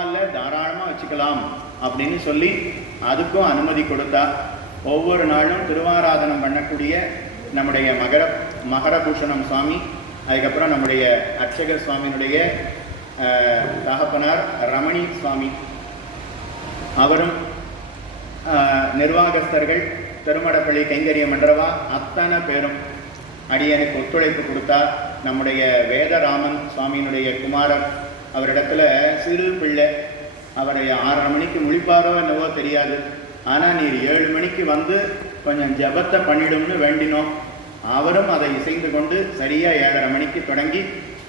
பரவாயில்ல, தாராளமாக வச்சுக்கலாம் அப்படின்னு சொல்லி அதுக்கும் அனுமதி கொடுத்தா. ஒவ்வொரு நாளும் திருவாராதனம் பண்ணக்கூடிய நம்முடைய மகரபூஷணம் சுவாமி, அதுக்கப்புறம் நம்முடைய அர்ச்சகர் சுவாமியினுடைய தகப்பனார் ரமணி சுவாமி, அவரும் நிர்வாகஸ்தர்கள், திருமடப்பள்ளி கைங்கரிய மன்றவா அத்தனை பேரும் அடியனுக்கு ஒத்துழைப்பு கொடுத்தா. நம்முடைய வேதராமன் சுவாமியினுடைய குமாரர், அவரிடத்துல சிறு பிள்ளை, அவரை 6:30 மணிக்கு முழிப்பாரோ என்னவோ தெரியாது, ஆனால் நீர் 7 மணிக்கு வந்து கொஞ்சம் ஜபத்தை பண்ணிடும்னு வேண்டினோம். அவரும் அதை இசைந்து கொண்டு சரியாக 7:30 மணிக்கு தொடங்கி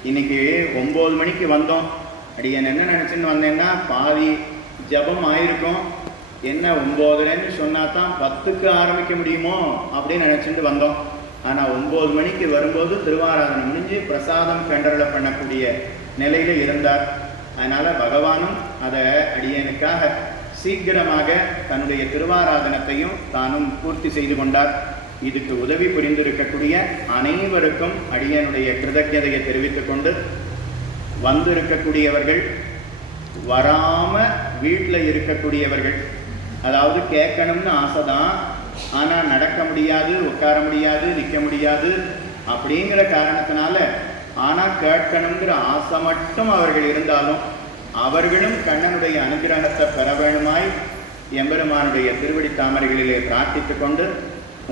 இன்னைக்கு 9 மணிக்கு வந்தோம். அடியன் என்ன நினச்சின்னு வந்தேன்னா, பாதி ஜபம் ஆயிருக்கும், என்ன 9:30ன்னு சொன்னா தான் 10க்கு ஆரம்பிக்க முடியுமோ அப்படின்னு நினச்சிட்டு வந்தோம். ஆனால் 9 மணிக்கு வரும்போது திருவாராதனம் முடிஞ்சு பிரசாதம் கண்டரள பண்ணக்கூடிய நிலையில் இருந்தார். அதனால் பகவானும் அதை அடியனுக்காக சீக்கிரமாக தன்னுடைய திருவாராதனத்தையும் தானும் பூர்த்தி செய்து கொண்டார். இதுக்கு உதவி புரிந்திருக்கக்கூடிய அனைவருக்கும் அடியனுடைய கிருதஜதையை தெரிவித்து கொண்டு, வந்திருக்கக்கூடியவர்கள், வராமல் வீட்டில் இருக்கக்கூடியவர்கள், அதாவது கேட்கணும்னு ஆசை தான், ஆனால் நடக்க முடியாது, உட்கார முடியாது, நிற்க முடியாது அப்படிங்கிற காரணத்தினால, ஆனால் கேட்கணுங்கிற ஆசை மட்டும் அவர்கள் இருந்தாலும் அவர்களும் கண்ணனுடைய அனுகிரகத்தை பெற வேணுமாய் எம்பெருமானுடைய திருவடி தாமரைகளிலே பிரார்த்தித்து கொண்டு,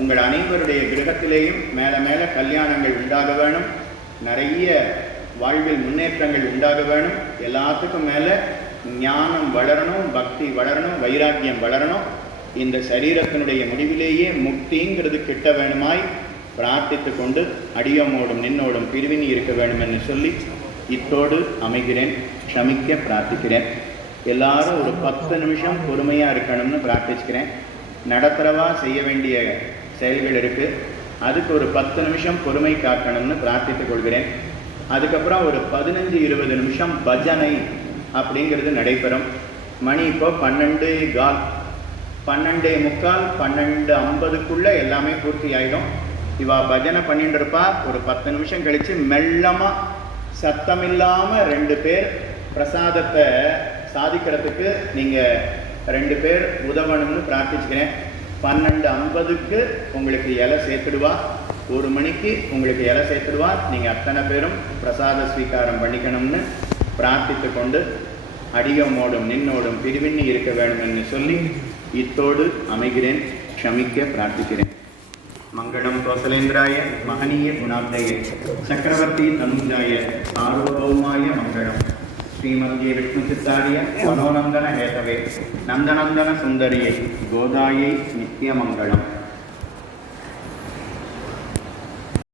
உங்கள் அனைவருடைய கிரகத்திலேயும் மேலே மேலே கல்யாணங்கள் உண்டாக வேணும், நிறைய வாழ்வில் முன்னேற்றங்கள் உண்டாக வேணும், எல்லாத்துக்கும் மேலே ஞானம் வளரணும், பக்தி வளரணும், வைராக்கியம் வளரணும், இந்த சரீரத்தினுடைய முடிவிலேயே முக்திங்கிறது கிட்ட வேணுமாய் பிரார்த்தித்து கொண்டு அடியோமோடும் நின்னோடும் பிரிவினி இருக்க வேண்டும் என்று சொல்லி இத்தோடு அமைகிறேன். க்ஷமிக்க பிரார்த்திக்கிறேன். எல்லாரும் ஒரு 10 நிமிஷம் பொறுமையாக இருக்கணும்னு பிரார்த்திச்சுக்கிறேன். நடத்துகிறவா செய்ய வேண்டிய செயல்கள் இருக்குது, அதுக்கு ஒரு 10 நிமிஷம் பொறுமை காக்கணும்னு பிரார்த்தித்துக் கொள்கிறேன். அதுக்கப்புறம் ஒரு 15-20 நிமிஷம் பஜனை அப்படிங்கிறது நடைபெறும். மணி இப்போ 12:15, 12:50 எல்லாமே பூர்த்தி ஆகிடும். இவா பஜனை பண்ணிட்டு இருப்பா. ஒரு 10 நிமிஷம் கழித்து மெல்லமாக சத்தமில்லாமல் 2 பேர் பிரசாதத்தை சாதிக்கிறதுக்கு நீங்கள் 2 பேர் உதவணும்னு பிரார்த்திச்சுக்கிறேன். 12:50 உங்களுக்கு இலை சேர்த்துடுவா, 1 மணிக்கு உங்களுக்கு இலை சேர்த்துடுவா. நீங்கள் அத்தனை பேரும் பிரசாத ஸ்வீகாரம் பண்ணிக்கணும்னு பிரார்த்தித்து கொண்டு அடியோமோடும் நின்னோடும் பிரிவின்னி இருக்க வேண்டும் என்று சொல்லி இத்தோடு அமைகிறேன். க்ஷமிக்க பிரார்த்திக்கிறேன். மங்களம் கோசலேந்திராய மகனீய குணாப்தயே சக்கரவர்த்தி தனுஜாய சார்வபௌமாய மங்களம். ஸ்ரீமத்யே விஷ்ணு சித்தாரிய மனோநந்தன ஹேதவே நந்தநந்தன சுந்தரியை கோதாயை நித்திய மங்களம்.